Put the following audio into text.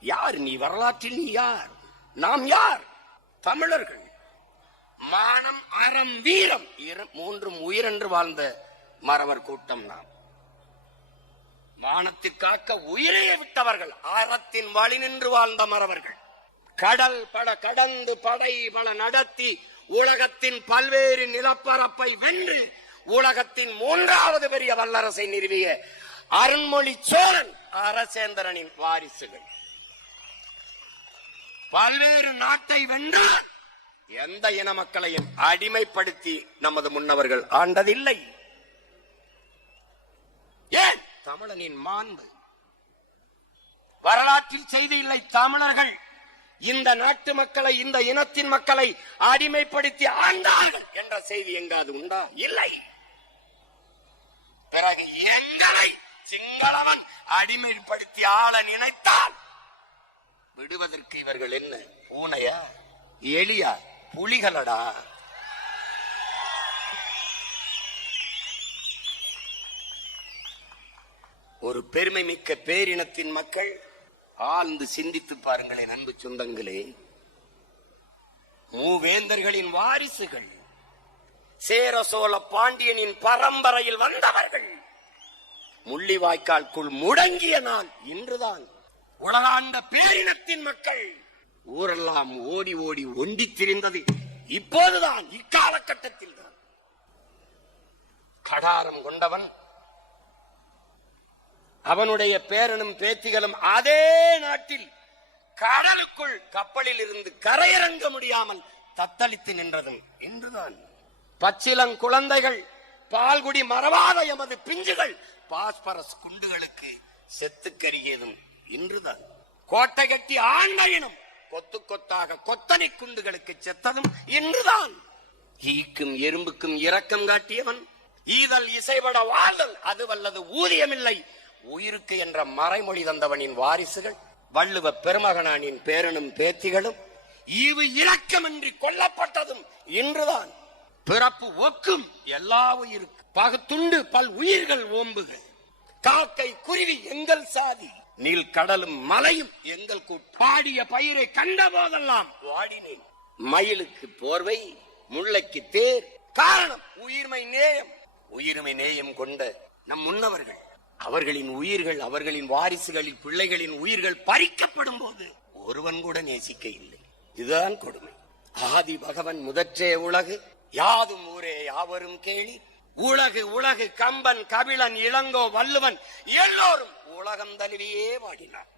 யார் நீ வரலாற்றில் நீ யார்? நாம் யார்? தமிழர்கள். மானம் அறம் வீரம். மூன்றும் உயிரென்று வாழ்ந்த மறவர் கூட்டம் நாம். மானத்தை உயிரையே விட்டவர்கள். அறத்தின் வழி நின்று வாழ்ந்த மறவர்கள். கடல் பட கடந்து படை பல நடத்தி உலகத்தின் பல்வேறு நிலப்பரப்பை வென்று உலகத்தின் மூன்றாவது பெரிய வல்லரசை நிறுவிய அருண்மொழி சோழன் அரசேந்திரனின் வாரிசுகள். பல்வேறு நாட்டை வென்று எந்த இன மக்களையும் அடிமைப்படுத்தி நமது முன்னவர்கள் ஆண்டதில்லை. ஏன்? தமிழனின் மாண்பு. வரலாற்றில் செய்தி இல்லை தமிழர்கள். இந்த நாட்டு மக்களை இந்த இனத்தின் மக்களை அடிமைப்படுத்தி ஆண்டார்கள் என்ற செய்தி எங்காது உண்டா? இல்லை. பிறகு எங்களை சிங்களவன் அடிமைப்படுத்தி ஆள நினைத்தால் விடுவதற்கு இவர்கள் என்ன? பூனையா? எலியா? புலிகளடா? ஒரு பெருமை மிக்க பேரினத்தின் மக்கள் ஆழ்ந்து சிந்தித்து பாருங்களேன் அன்பு சொந்தங்களே. மூவேந்தர்களின் வாரிசுகள் சேர சோழ பாண்டியனின் பரம்பரையில் வந்தவர்கள். முள்ளிவாய்க்கால்குள் முடங்கிய நான் இன்றுதான். உலகாண்ட பேரினத்தின் மக்கள். ஊரெல்லாம் ஓடி ஓடி ஒண்டி திரிந்தது. இப்போதுதான் இக்காலகட்டத்தில். தான் கடாரம் கொண்டவன். அவனுடைய பேரனும் பேத்திகளும் அதே நாட்டில் கடலுக்குள் கப்பலில் இருந்து கரையிறங்க முடியாமல் தத்தளித்து நின்றதும் இன்றுதான் பச்சிலங் குழந்தைகள் பால்குடி மறவாத எமது பிஞ்சுகள் பாஸ்பரஸ் குண்டுகளுக்கு செத்து கருகியதும் இன்றுதான். கோட்டை கட்டி ஆண்மையினும் கொத்து கொத்தாக கொத்தனை குண்டுகளுக்கு செத்ததும் இன்றுதான். ஈக்கும் எறும்புக்கும் இரக்கம் காட்டியவன் ஈதல் இசைபட வாழ்தல் அது வல்லது ஊதியமில்லை. உயிருக்கு என்ற மறைமொழி தந்தவனின் வாரிசுகள் வள்ளுவ பெருமகனானின் பேரனும் பேத்திகளும் ஈவு இரக்கமின்றி கொல்லப்பட்டதும் இன்றுதான். பிறப்பு ஒக்கும் எல்லா உயிருக்கு பகுத்துண்டு பல் உயிர்கள் ஓம்புகள். காக்கை குருவி எங்கள் சாதி. நீல் கடலும் மலையும் எங்கள் பாடிய பயிரை கண்ட போதெல்லாம் வாடினேன். மயிலுக்கு போர்வை முல்லைக்கு தேர் காரணம் உயிர்மை நேயம். உயிர்மை நேயம் கொண்ட நம் முன்னவர்கள் அவர்களின் உயிர்கள் அவர்களின் வாரிசுகளின் பிள்ளைகளின் உயிர்கள் பறிக்கப்படும் போது ஒருவன் கூட நேசிக்க இல்லை இதுதான் கொடுமை. ஆதி பகவன் முதற்றே உலகு. யாதும் ஊரே யாவரும் கேளி உலகு உலகு கம்பன் கபிலன் இளங்கோ வள்ளுவன் எல்லோரும் உலகம் தழுவியே வாடினார்.